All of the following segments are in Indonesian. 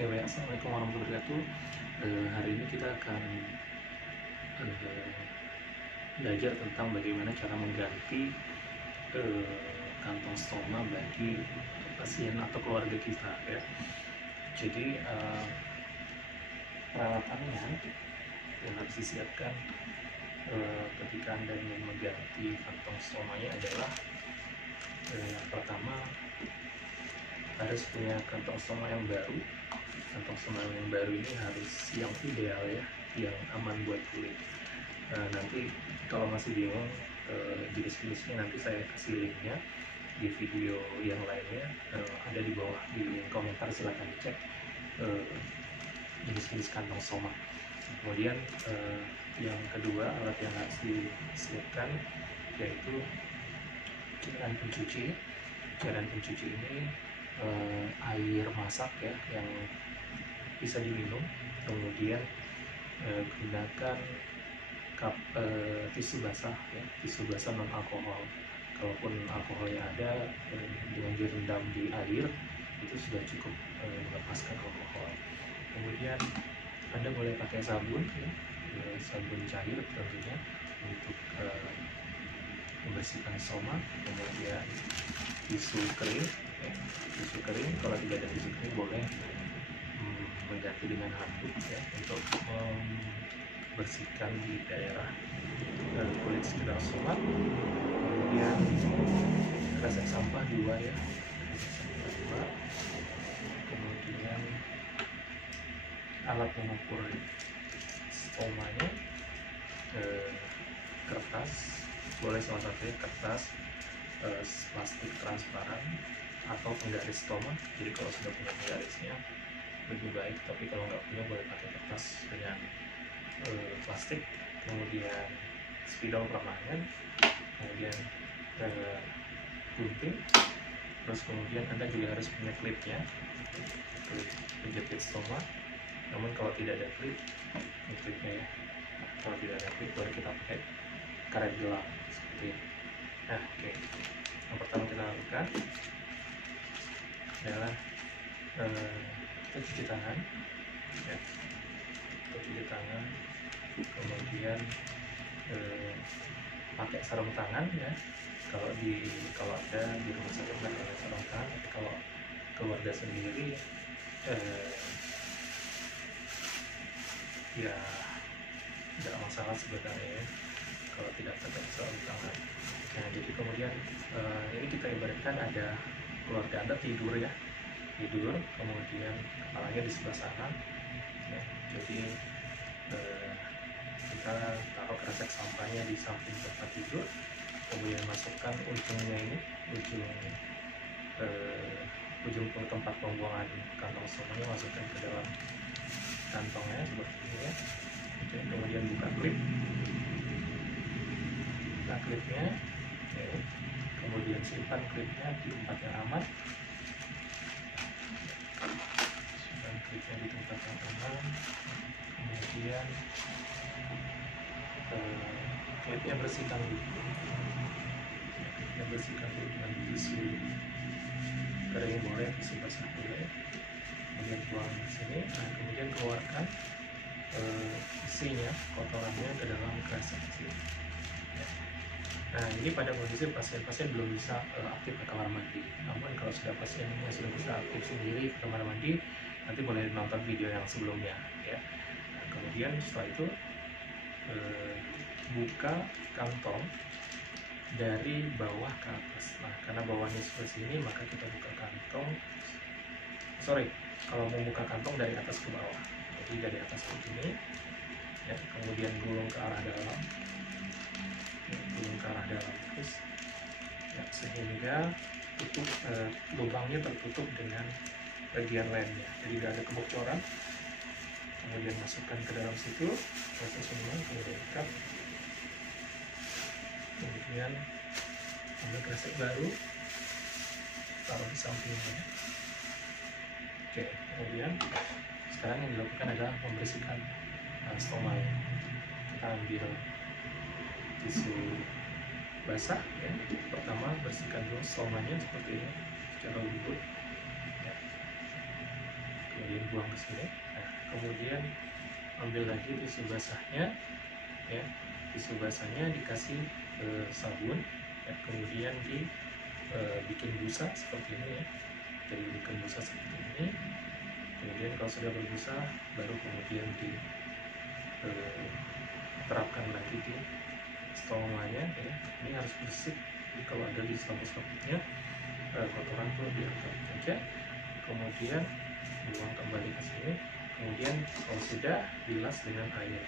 Assalamualaikum warahmatullahi wabarakatuh. Hari ini kita akan belajar tentang bagaimana cara mengganti kantong stoma bagi pasien atau keluarga kita, ya. Jadi peralatannya yang harus disiapkan ketika Anda ingin mengganti kantong stomanya adalah yang pertama, harus punya kantong stoma yang baru. Kantong stoma yang baru ini harus yang ideal, ya, yang aman buat kulit. Nanti kalau masih bingung jenis-jenisnya, nanti saya kasih linknya di video yang lainnya, ada di bawah di komentar, silahkan dicek jenis-jenis kantong stoma. Kemudian yang kedua, alat yang harus disiapkan yaitu cairan pencuci. Cairan pencuci ini air masak, ya, yang bisa diminum. Kemudian gunakan tisu basah, ya, tisu basah non alkohol. Kalaupun alkoholnya ada, dengan direndam di air itu sudah cukup melepaskan alkohol. Kemudian Anda boleh pakai sabun, ya, sabun cair tentunya untuk membersihkan stoma. Kemudian tisu kering, ya, tisu kering. Kalau tidak ada tisu kering, boleh mengganti dengan handuk, ya, untuk membersihkan di daerah kulit sekitar stoma. Kemudian kresek sampah 2, ya, kresek sampah 2. Kemudian alat mengukur stomanya, kertas, boleh salah satunya kertas plastik transparan atau penggaris stoma. Jadi kalau sudah punya penggarisnya lebih baik, tapi kalau nggak punya boleh pakai kertas dengan plastik. Kemudian spidol permanen, kemudian gunting. Terus kemudian Anda juga harus punya klipnya, klip penjepit stoma. Namun kalau tidak ada klip, ini klipnya, ya. Kalau tidak ada klip, boleh kita pakai karet gelang seperti ini. Nah, oke. Yang pertama kita lakukan adalah kita cuci tangan, ya. Kita cuci tangan, kemudian pakai sarung tangan, ya. Kalau ada di rumah sakit pakai sarung tangan, tapi kalau keluarga sendiri, ya tidak masalah sebenarnya, ya, kalau tidak pakai sarung tangan. Nah, jadi kemudian ini kita ibaratkan ada keluarga Anda tidur, ya, tidur, kemudian kepalanya di sebelah sana, ya. Jadi kita taruh kresek sampahnya di samping tempat tidur, kemudian masukkan ujungnya ini, ujung tempat pembuangan kantong stomanya, masukkan ke dalam kantongnya seperti ini, ya. Oke, kemudian buka klip, klipnya, ya. Kemudian simpan klipnya di tempat yang aman, simpan klipnya di tempat yang aman. Kemudian klipnya bersihkan dulu, dengan tisu kering boleh, tisu basah boleh. Kemudian buang di sini. Nah, kemudian keluarkan isinya, kotorannya ke dalam kresek sini, ya. Nah, ini pada kondisi pasien-pasien belum bisa aktif ke kamar mandi. Namun kalau sudah pasiennya sudah bisa aktif sendiri ke kamar mandi, nanti boleh nonton video yang sebelumnya, ya. Nah, kemudian setelah itu buka kantong dari bawah ke atas. Nah, karena bawahnya seperti sini, maka kita buka kantong. Kalau mau buka kantong dari atas ke bawah, jadi dari atas ke sini, ya. Kemudian gulung ke arah dalam, ya, gulung ke arah dalam terus, ya, sehingga lubangnya tertutup dengan bagian lainnya, jadi tidak ada kebocoran. Kemudian masukkan ke dalam situ, proses semua, kemudian ikat. Kemudian ambil kresek baru, taruh di sampingnya. Oke, kemudian sekarang yang dilakukan adalah membersihkan stomanya. Kita ambil tisu basah, ya. Pertama bersihkan dulu stomanya seperti ini secara lembut, ya. Kemudian buang ke sini. Nah, kemudian ambil lagi tisu basahnya, ya, tisu basahnya dikasih sabun, ya, kemudian bikin busa seperti ini, ya. Jadi bikin busa seperti ini. Kemudian kalau sudah berbusa, baru kemudian diterapkan lagi di stomanya, ya. Ini harus bersih. Jadi kalau ada di stopnya kotoran tuh diangkat aja, kemudian buang kembali ke sini. Kemudian kalau sudah, bilas dengan air.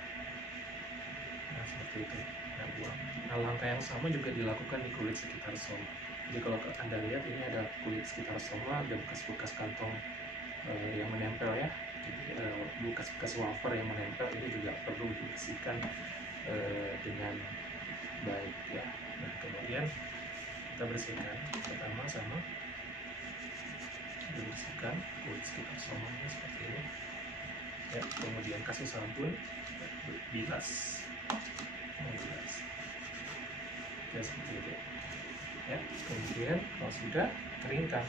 Nah, seperti itu. Nah, buang. Nah, langkah yang sama juga dilakukan di kulit sekitar stoma. Jadi kalau Anda lihat, ini ada kulit sekitar stoma, ada bekas-bekas kantong yang menempel, ya. Jadi bekas-bekas wafer yang menempel, ini juga perlu dibersihkan dengan baik, ya. Nah, kemudian kita bersihkan pertama sama dibersihkan kulit sekitar stomanya seperti ini, ya. Kemudian kasih sabun, bilas, ya, seperti itu, ya. Kemudian kalau sudah, keringkan,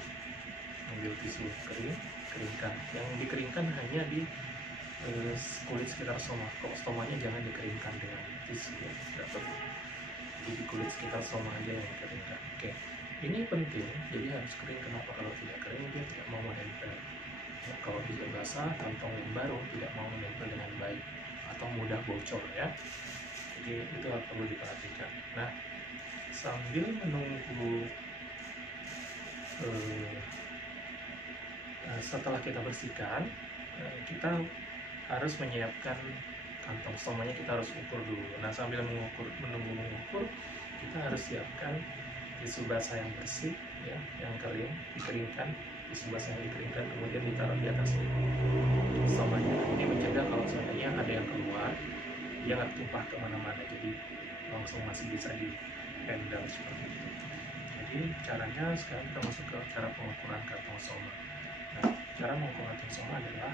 ambil tisu kering, keringkan. Yang dikeringkan hanya di kulit sekitar stoma. Kalau stomanya jangan dikeringkan dengan tisu, ya, tidak perlu. Jadi di kulit sekitar stoma aja yang dikeringkan. Oke, ini penting, jadi harus kering. Kenapa? Kalau tidak kering dia tidak mau menempel. Ya, kalau tidak basah, kantong yang baru tidak mau menempel dengan baik atau mudah bocor, ya. Jadi itu perlu diperhatikan. Nah, sambil menunggu setelah kita bersihkan, kita harus menyiapkan kantong stomanya. Kita harus ukur dulu. Nah, sambil menunggu mengukur, kita harus siapkan tisu basah yang bersih, ya, yang kering, dikeringkan. Tisu basah yang dikeringkan kemudian ditaruh di atas stomanya. Ini mencegah kalau seandainya ada yang keluar, dia nggak tumpah kemana-mana, jadi langsung masih bisa dipendal seperti itu. Jadi caranya sekarang kita masuk ke cara pengukuran kantong stoma. Nah, cara mengukur kantong stoma adalah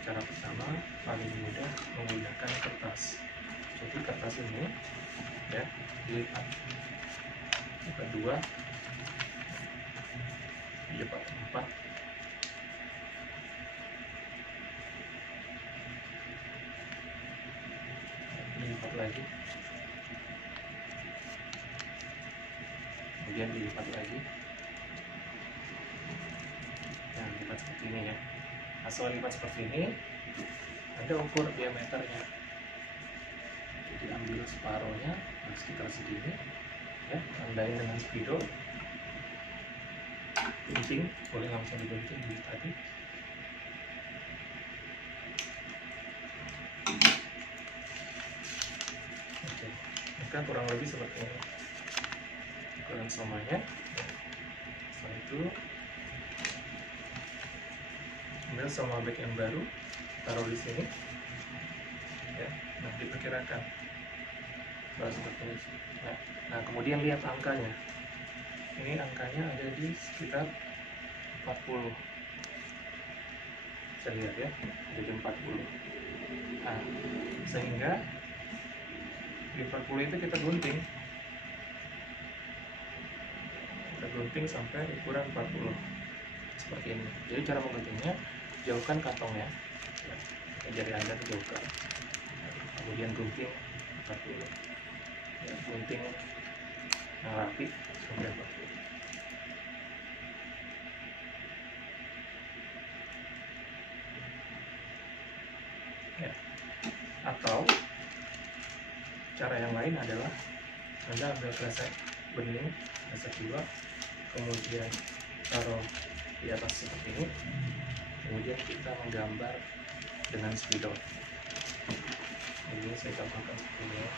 cara pertama paling mudah menggunakan kertas. Jadi kertas ini, ya, dilipat 2, dilipat 4, dilipat lagi, kemudian dilipat lagi. Nah, lipat seperti ini, ya. Asal lipat seperti ini, Anda ukur diameternya. Jadi ambil separohnya, sekitar segini, ya, tandain dengan spidol, gunting, boleh langsung digunting di tadi. Oke, maka kurang lebih seperti ini ukuran stomanya. Setelah itu ambil stoma bag yang baru, taruh di sini, ya. Nah, diperkirakan seperti ini. Nah, kemudian lihat angkanya. Ini angkanya ada di sekitar 40. Bisa lihat, ya, ada di 40. Nah, sehingga di 40 itu kita gunting. Kita gunting sampai ukuran 40. Seperti ini. Jadi cara mengguntingnya, jauhkan kantongnya. Ya, jari Anda dijauhkan. Kemudian gunting 40. Ya, gunting yang rapi sampai 40. Ya. Atau cara yang lain adalah Anda ambil kresek bening, kresek 2, kemudian taruh di atas seperti ini, kemudian kita menggambar dengan spidol. Ini saya gambarkan seperti ini, ya.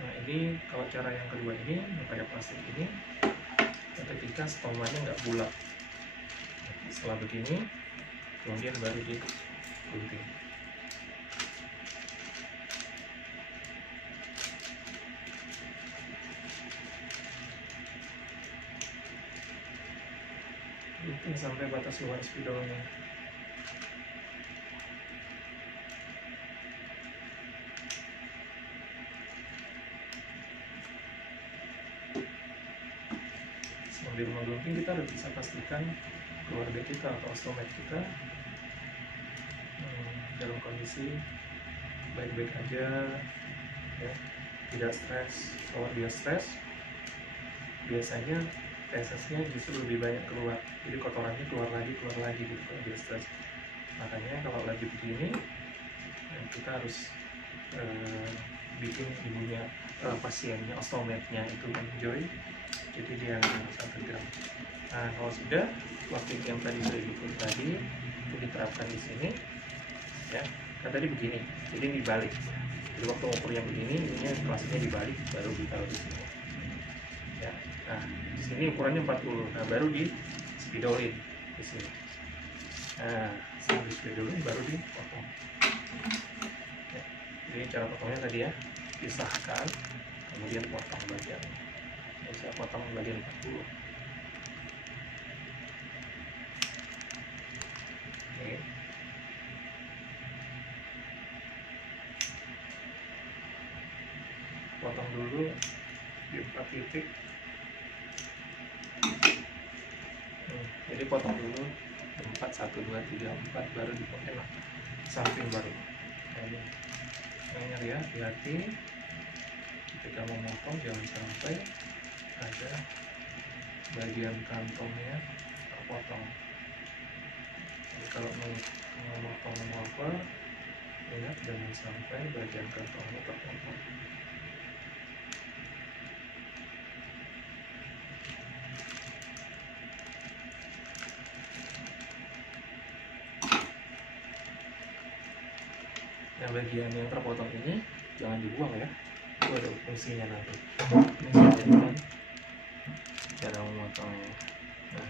Nah, ini kalau cara yang kedua ini pakai plastik ini, ketika stomanya nggak bulat. Setelah begini, kemudian baru digunting. Gunting sampai batas luar spidolnya. sambil menggunting kita harus bisa pastikan keluarga kita atau ostomate kita dalam kondisi baik-baik aja, ya, tidak stres. Kalau dia stres, biasanya fesesnya justru lebih banyak keluar, jadi kotorannya keluar lagi gitu kalau dia stres. Makanya kalau lagi begini, kita harus bikin ibunya, pasiennya, ostomate-nya itu enjoy, jadi dia nggak merasa tegang. Nah, kalau sudah waktu yang tadi saya bikin tadi itu diterapkan di sini, ya, kan tadi begini, jadi dibalik. Jadi waktu ukurnya begini, ininya kelasnya dibalik, baru ditaruh di sini. Ya, nah di sini ukurannya 40, nah baru di spidolin di sini. Nah, setelah di spidolin baru dipotong. Ya, jadi cara potongnya tadi ya, pisahkan, kemudian potong bagian. Ini saya potong bagian 40. Oke. Potong dulu di 4 titik. Jadi potong dulu 4, 1, 2, 3, 4, baru dipotong samping baru. Nah, ini ingat ya, hati-hati ketika memotong, jangan sampai ada bagian kantongnya terpotong. Jadi kalau memotong wafer, ingat jangan sampai bagian kantongnya terpotong. Nah, bagian yang terpotong ini jangan dibuang ya, itu ada fungsinya nanti. Ini saya jadikan cara memotongnya. Nah,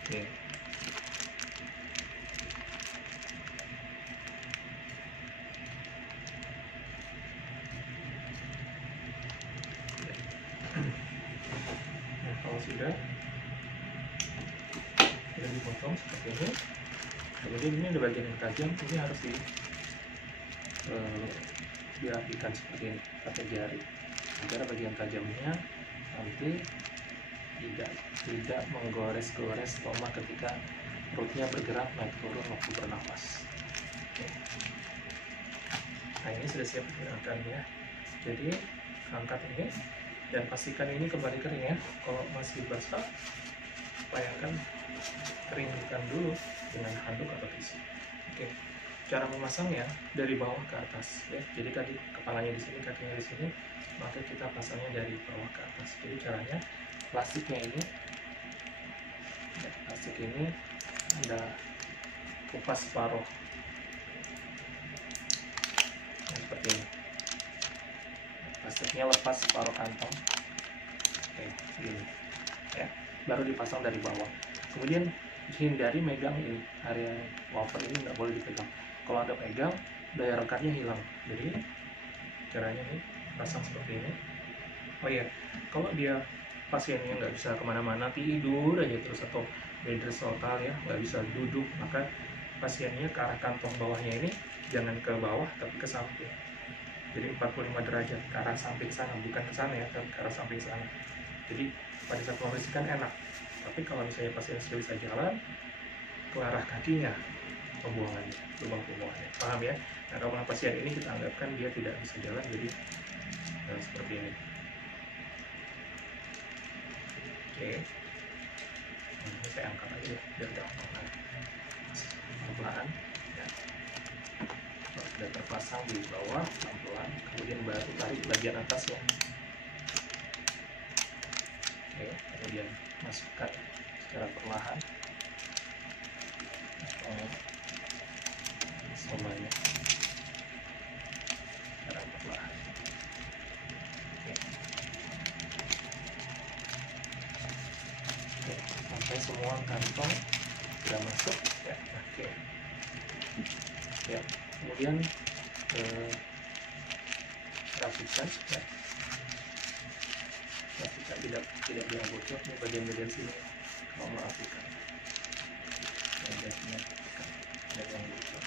oke. Nah, kalau sudah dipotong seperti ini, kemudian ini ada bagian yang tajam, ini harus dirapikan seperti ini pakai jari agar bagian tajamnya nanti tidak menggores-gores stoma ketika perutnya bergerak naik turun waktu bernafas. Oke. Nah, ini sudah siap digunakan ya. Jadi angkat ini dan pastikan ini kembali kering ya. Kalau masih basah, upayakan keringkan dulu dengan handuk atau tisu. Oke, cara memasangnya dari bawah ke atas ya. Jadi tadi kepalanya di sini, kakinya di sini, maka kita pasangnya dari bawah ke atas. Jadi caranya plastiknya ini, ya, plastik ini Anda kupas separuh, nah, seperti ini. Plastiknya lepas separuh kantong. Oke, gini ya. Baru dipasang dari bawah. Kemudian hindari megang ini, area wafer ini nggak boleh dipegang. Kalau Anda pegang, daya rekatnya hilang. Jadi caranya nih, pasang seperti ini. Oh iya, kalau dia pasiennya nggak bisa kemana-mana, tidur aja terus, atau bed rest total ya, nggak bisa duduk, maka pasiennya ke arah kantong bawahnya ini jangan ke bawah tapi ke samping. Jadi 45 derajat ke arah samping sana, bukan ke sana ya, tapi ke arah samping sana. Jadi pada saat membersihkan enak. Tapi kalau misalnya pasien sudah bisa jalan, ke arah kakinya pembuangannya, lubang pembuangannya, paham ya? Nah, kalau pasien ini kita anggapkan dia tidak bisa jalan, jadi seperti ini. Oke, ini saya angkat aja ya, biar gampang. Pelan-pelan ya. Kalau sudah terpasang di bawah, pelan-pelan, kemudian baru tarik bagian atasnya. Oke, kemudian masukkan secara perlahan somanya secara perlahan. Oke. Oke, sampai semua kantong sudah masuk ya. Oke ya, kemudian rapikan ya, rapikan, tidak biar bocor nih bagian-bagian sini. Kalau merapikan bagian yang bocor.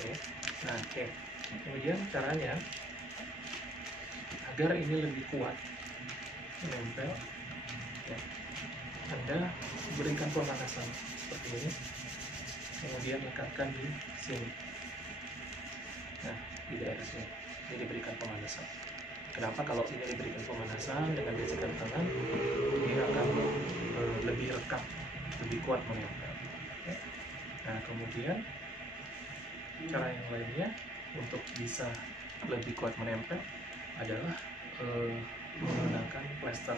Oke, nah oke, kemudian caranya agar ini lebih kuat menempel, ya, Anda berikan pemanasan seperti ini, kemudian lekatkan di sini. Nah, di daerah sini ini diberikan pemanasan. Kenapa kalau ini diberikan pemanasan dengan gesekan tangan, dia akan lebih rekat, lebih kuat menempel, ya. Nah, kemudian cara yang lainnya untuk bisa lebih kuat menempel adalah menggunakan plester.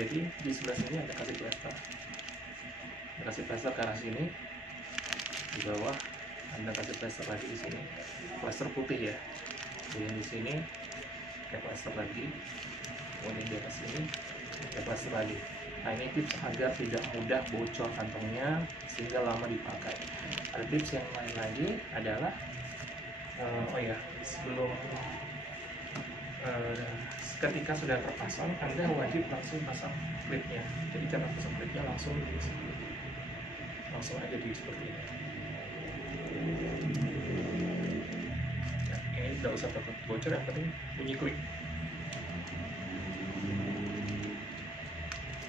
Jadi di sebelah sini ada kasih plester, ke arah sini, di bawah Anda kasih plester lagi di sini, plester putih ya. Kemudian di sini pakai plester lagi, kemudian di atas sini pakai plester lagi. Nah, ini tips agar tidak mudah bocor kantongnya sehingga lama dipakai. Ada tips yang lain lagi adalah sebelum ketika sudah terpasang, Anda wajib langsung pasang klipnya. Jadi cara pasang klipnya langsung aja di seperti ini. Nah, ini tidak usah takut bocor, yang penting bunyi klik.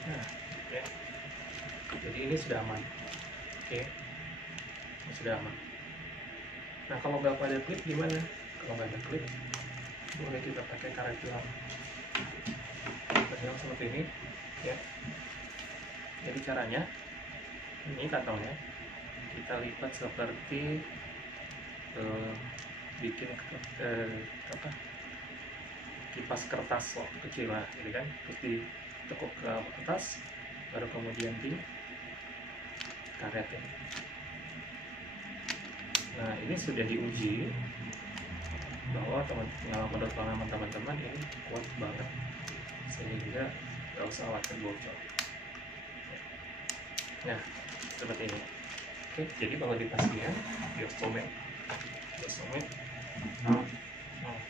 Nah, ya. Jadi ini sudah aman. Oke, ini sudah aman. Nah, kalau nggak ada klip gimana? Kalau nggak ada klip, boleh kita pakai karet gelang. Seperti ini, ya. Jadi caranya, ini kantongnya kita lipat seperti bikin kipas kertas kecil lah, gitu kan. Terus ditekuk ke atas, baru kemudian di karet ini. Nah, ini sudah diuji bahwa menurut pengalaman teman-teman ini kuat banget, sehingga nggak usah khawatir bocor. Nah, seperti ini. Oke, jadi kalau dipastikan diostomate,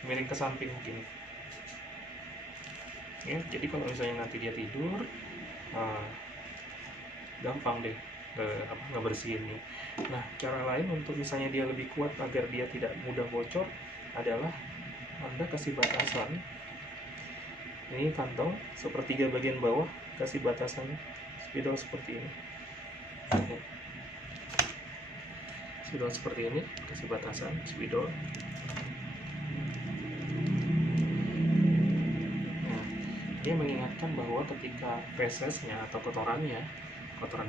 miring ke samping begini. Ya, jadi kalau misalnya nanti dia tidur, gampang deh ngebersihinnya. Nah, cara lain untuk misalnya dia lebih kuat agar dia tidak mudah bocor adalah Anda kasih batasan. Ini kantong sepertiga bagian bawah, kasih batasan spidol seperti ini. Spidol seperti ini, kasih batasan spidol. Nah, dia mengingatkan bahwa ketika fesesnya atau kotoran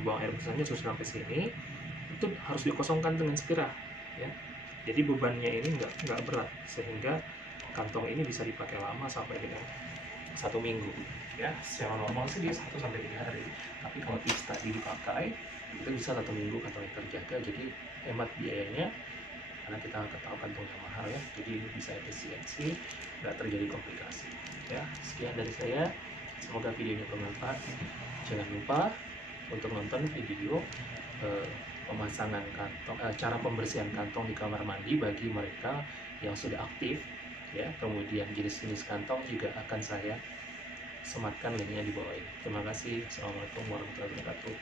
buang air besarnya sudah sampai sini, itu harus dikosongkan dengan segera, ya. Jadi bebannya ini nggak berat, sehingga kantong ini bisa dipakai lama sampai dengan 1 minggu, ya. Secara normal sih dia 1 sampai 3 hari, tapi kalau tips tadi dipakai itu bisa 1 minggu kantongnya terjaga. Jadi hemat biayanya, karena kita tahu kantongnya mahal, ya. Jadi bisa efisiensi, nggak terjadi komplikasi, ya. Sekian dari saya, semoga videonya bermanfaat. Jangan lupa untuk nonton video pemasangan kantong, cara pembersihan kantong di kamar mandi bagi mereka yang sudah aktif, ya. Kemudian jenis-jenis kantong juga akan saya sematkan linknya di bawah ini. Terima kasih. Assalamualaikum warahmatullahi wabarakatuh.